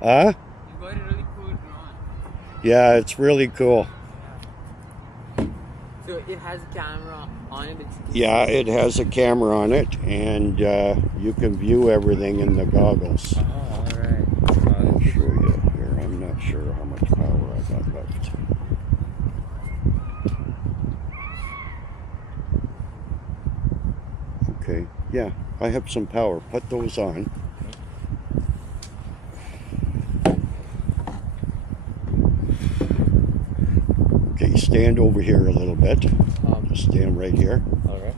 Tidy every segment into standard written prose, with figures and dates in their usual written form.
Huh? You got a really cool drone. Yeah, it's really cool. So it has a camera on it. Yeah, it has a camera on it, and you can view everything in the goggles. Oh, alright. I'll show you here. I'm not sure how much power I got left. Okay, yeah, I have some power. Put those on. Okay, stand over here a little bit. Just stand right here. Alright.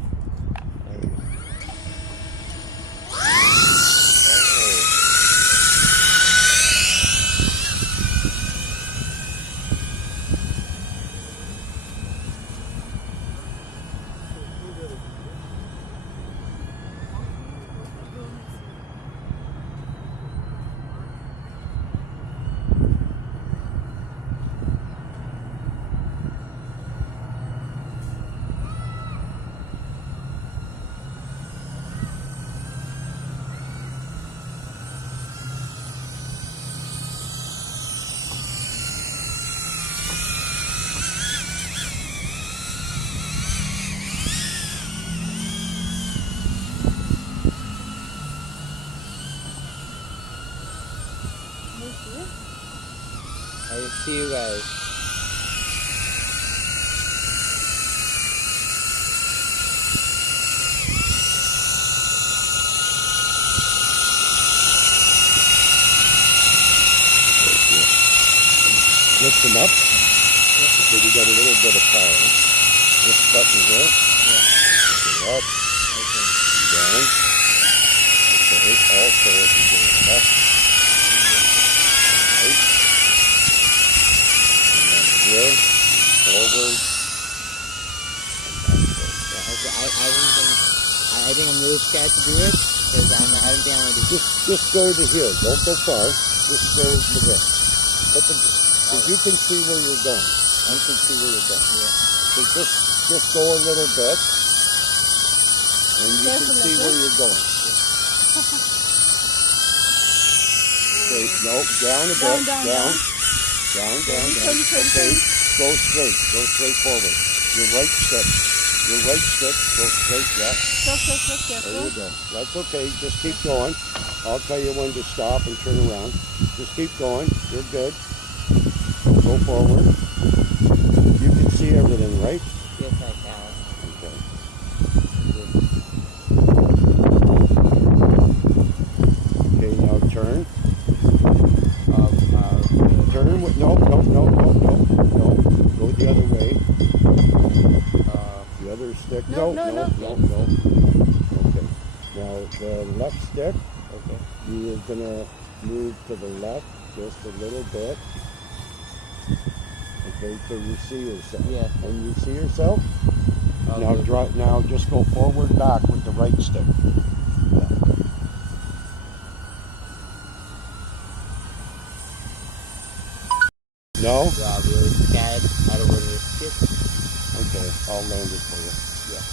I will see you guys. Lift them up. So we got a little bit of power. This button here. Yeah. Go up. Down. Okay. Also, if you go left. Right. And then here. Forward. And I think I'm really scared to do it because I don't think I'm gonna do it. just go to here. Don't go far. Just go to there. Because you can see where you're going. You can see where you're going. Yeah. So just go a little bit, and you can see where you're going. Okay, no, down a bit, down. Okay, go straight forward. Your right stick, go straight, yeah. There you go. That's okay, just keep going. I'll tell you when to stop and turn around. Just keep going, you're good. Go forward. You can see everything, right? Yes, I can. Okay. Okay, now turn. Turn with no. Go the other way. The other stick. No. Okay. Now the left stick. Okay. You are gonna move to the left just a little bit. Okay, so you see yourself. Yeah. And you see yourself? Okay. Now just go forward back with the right stick. No? Yeah, I'm really scared. I don't want to risk it. Okay, I'll land it for you. Yeah.